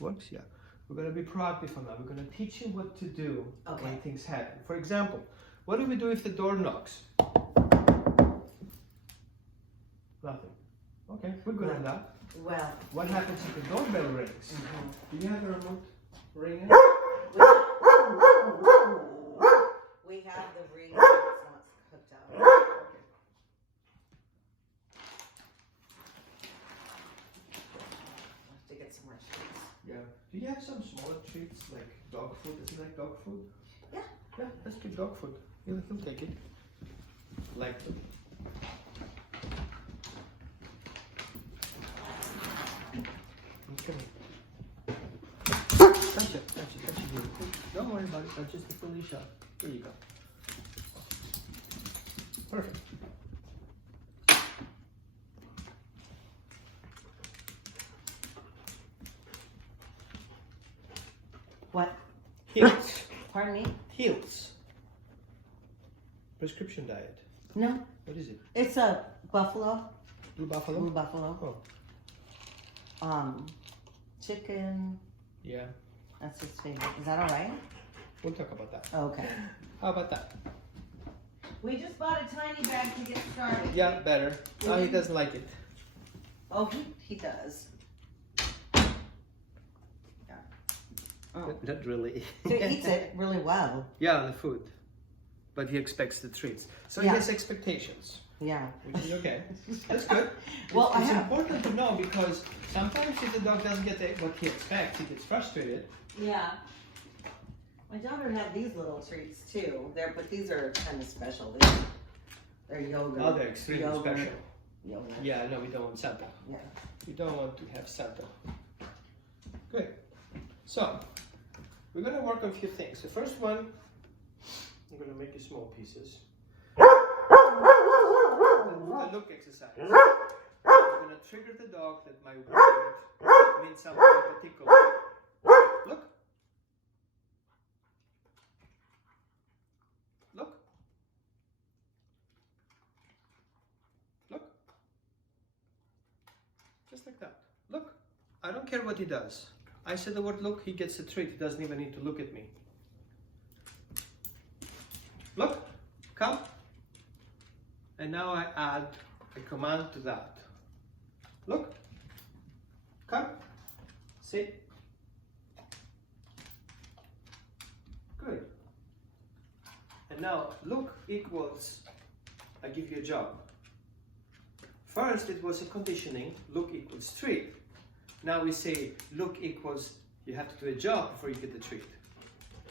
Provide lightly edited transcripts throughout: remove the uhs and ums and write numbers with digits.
Works, yeah. We're going to be proactive on that. We're going to teach him what to do when things happen. For example, what do we do if the door knocks? Nothing. Okay, we're good at that. Well, what happens if the doorbell rings? Do you have the remote ringing? We have the ring that's not hooked up. Okay. To get some more treats. Yeah. Do you have some smaller treats like dog food? Does he like dog food? Yeah. Yeah, let's give dog food. He'll take it. Like them. Okay. Touch it. Don't worry about it. That's just the Felicia. Here you go. Perfect. What? Heels. Pardon me? Heels. Prescription diet. No. What is it? It's a buffalo. Blue buffalo? Blue buffalo. Oh. Chicken. Yeah. That's his favorite. Is that all right? We'll talk about that. Okay. How about that? We just bought a tiny bag to get started. Yeah, better. Oh, he doesn't like it. Oh, he does. Yeah. Oh. Not really. He eats it really well. Yeah, the food. But he expects the treats. So he has expectations. Yeah. Which is okay. That's good. Well, it's important to know because sometimes if the dog doesn't get what he expects, he gets frustrated. Yeah. My daughter had these little treats too. But these are kind of special. They're yogurt. Oh, they're extremely special. Yogurt. Yeah, no, we don't want Santa. Yeah. We don't want to have Santa. Good. So, we're going to work on a few things. The first one, I'm going to make it small pieces. The look exercise. We're going to trigger the dog that my word means something in particular. Look. Look. Look. Just like that. Look. I don't care what he does. I said the word look, he gets a treat. He doesn't even need to look at me. Look. Come. And now I add a command to that. Look. Come. Sit. Good. And now look equals I give you a job. First it was a conditioning, look equals treat. Now we say look equals you have to do a job before you get the treat.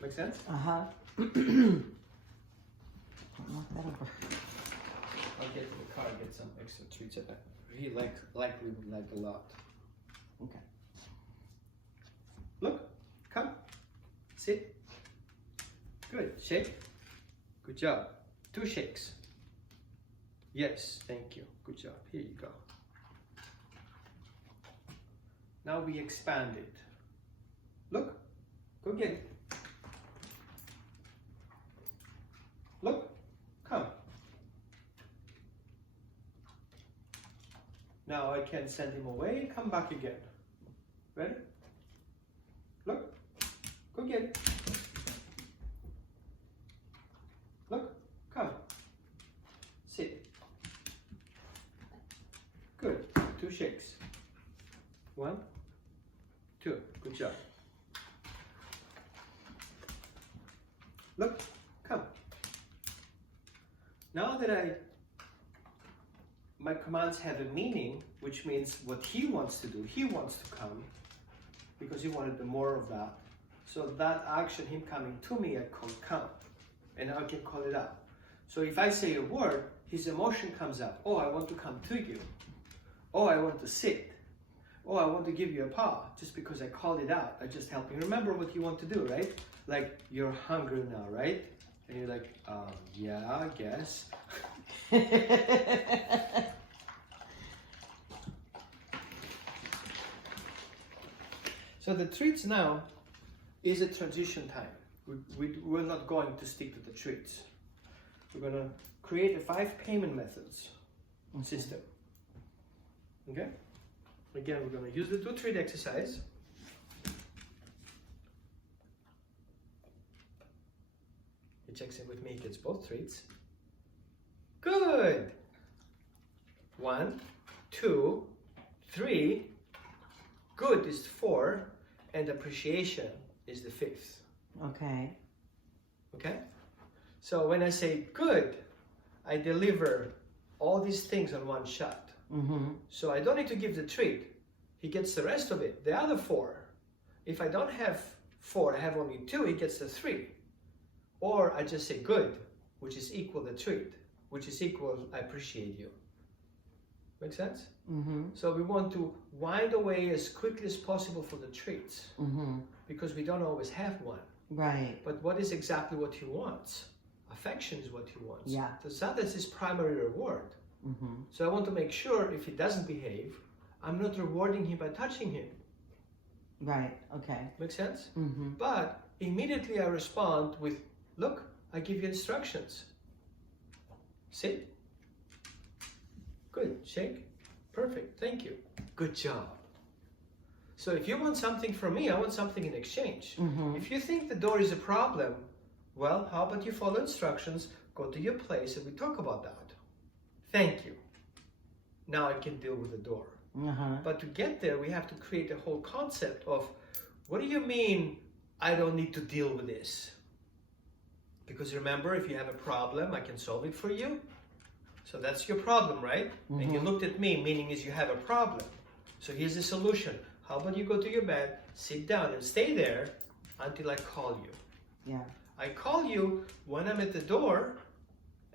Make sense? Uh-huh. I'll get to the car and get some extra treats that I really likely would like a lot. Okay. Look, come, sit. Good, shake. Good job. 2 shakes. Yes, thank you. Good job. Here you go. Now we expand it. Look, go get it. Look, come. Now I can send him away, come back again. Ready? Look, go get it. Look, come. Sit. Good. 2 shakes. 1, 2. Good job. Look, come. Now that my commands have a meaning, which means what he wants to do. He wants to come because he wanted more of that. So that action, him coming to me, I call come. And I can call it out. So if I say a word, his emotion comes out. Oh, I want to come to you. Oh, I want to sit. Oh, I want to give you a paw. Just because I called it out, I just help you. Remember what you want to do, right? Like, you're hungry now, right? And you're like, yeah, I guess. So the treats now is a transition time. We're not going to stick to the treats. We're going to create a 5 payment methods system. Okay? Again, we're going to use the 2 treat exercise. He checks in with me, he gets both treats. Good. 1, 2, 3. Good is 4, and appreciation is the 5th. Okay. Okay? So when I say good, I deliver all these things on one shot. Mm-hmm. So I don't need to give the treat. He gets the rest of it, the other 4. If I don't have 4, I have only 2, he gets the 3. Or I just say good, which is equal the treat, which is equal I appreciate you. Make sense? Mm-hmm. So we want to wind away as quickly as possible for the treats, Mm-hmm. because we don't always have one. Right. But what is exactly what he wants? Affection is what he wants. Yeah. So that's his primary reward. Mm-hmm. So I want to make sure if he doesn't behave, I'm not rewarding him by touching him. Right. Okay. Make sense? Mm-hmm. But immediately I respond with, look, I give you instructions. Sit. Good. Shake. Perfect. Thank you. Good job. So if you want something from me, I want something in exchange. Mm-hmm. If you think the door is a problem, well, how about you follow instructions, go to your place, and we talk about that. Thank you. Now I can deal with the door. Uh-huh. But to get there, we have to create a whole concept of, what do you mean I don't need to deal with this? Because remember, if you have a problem, I can solve it for you. So that's your problem, right? Mm-hmm. And you looked at me, meaning is you have a problem. So here's the solution. How about you go to your bed, sit down and stay there until I call you. Yeah. I call you when I'm at the door,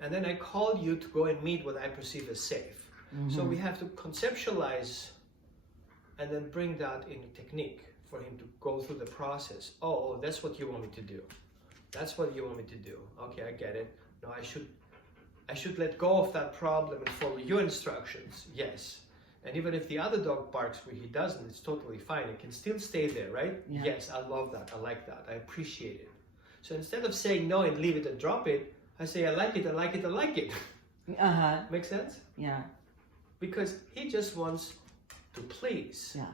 and then I call you to go and meet what I perceive as safe. Mm-hmm. So we have to conceptualize and then bring that in a technique for him to go through the process. Oh, that's what you want me to do. That's what you want me to do. Okay, I get it. No, I should let go of that problem and follow your instructions. Yes. And even if the other dog barks where he doesn't, it's totally fine. It can still stay there, right? Yeah. Yes, I love that. I like that. I appreciate it. So instead of saying no and leave it and drop it, I say I like it, I like it, I like it. Uh-huh. Make sense? Yeah. Because he just wants to please. Yeah.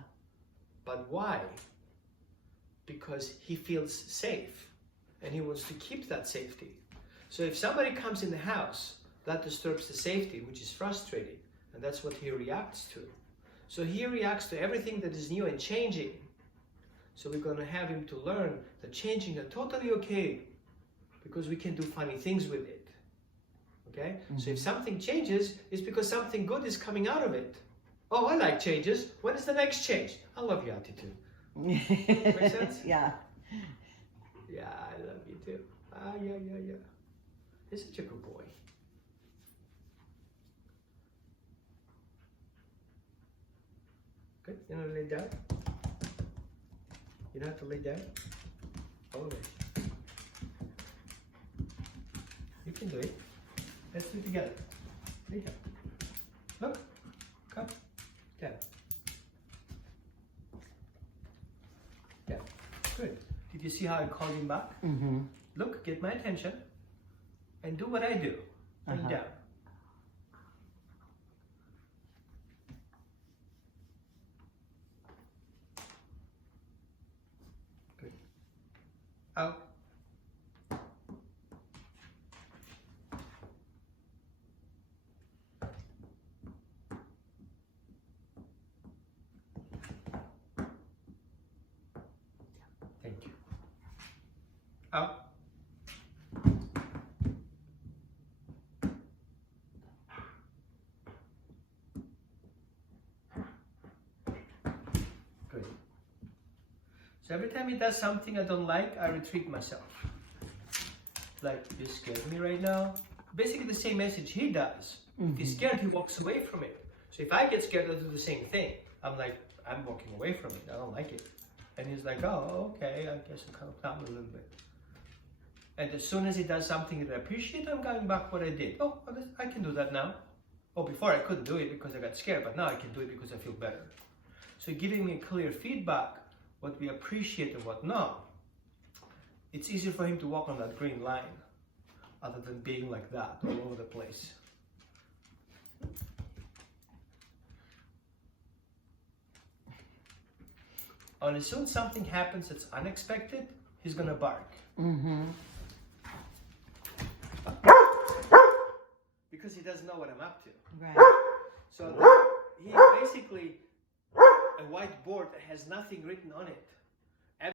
But why? Because he feels safe and he wants to keep that safety. So if somebody comes in the house, that disturbs the safety, which is frustrating, and that's what he reacts to. So he reacts to everything that is new and changing. So we're going to have him to learn that changing is totally okay, because we can do funny things with it. Okay? Mm-hmm. So if something changes, it's because something good is coming out of it. Oh, I like changes. When is the next change? I love your attitude. Make sense? Yeah. Yeah, I love you too. Yeah. You're such a good boy. Good. You want to lay down? You don't have to lay down? All the way. You can do it. Let's do it together. Lay down. Look. Come. Down. Down. Good. Did you see how I called him back? Mm-hmm. Look, get my attention. And do what I do. Lay down. Good. Out. Thank you. Out. Good. So every time he does something I don't like, I retreat myself. Like, you scared me right now. Basically the same message he does. If he's scared, he walks away from it. So if I get scared, I do the same thing. I'm like, I'm walking away from it. I don't like it. And he's like, oh, okay, I guess I'll calm down a little bit. And as soon as he does something that I appreciate, I'm going back what I did. Oh, I can do that now. Oh, before I couldn't do it because I got scared, but now I can do it because I feel better. So giving me clear feedback, what we appreciate and what not, it's easier for him to walk on that green line other than being like that all over the place. And as soon as something happens that's unexpected, he's gonna bark. Mm-hmm. because he doesn't know what I'm up to. Right. So he basically, a whiteboard that has nothing written on it.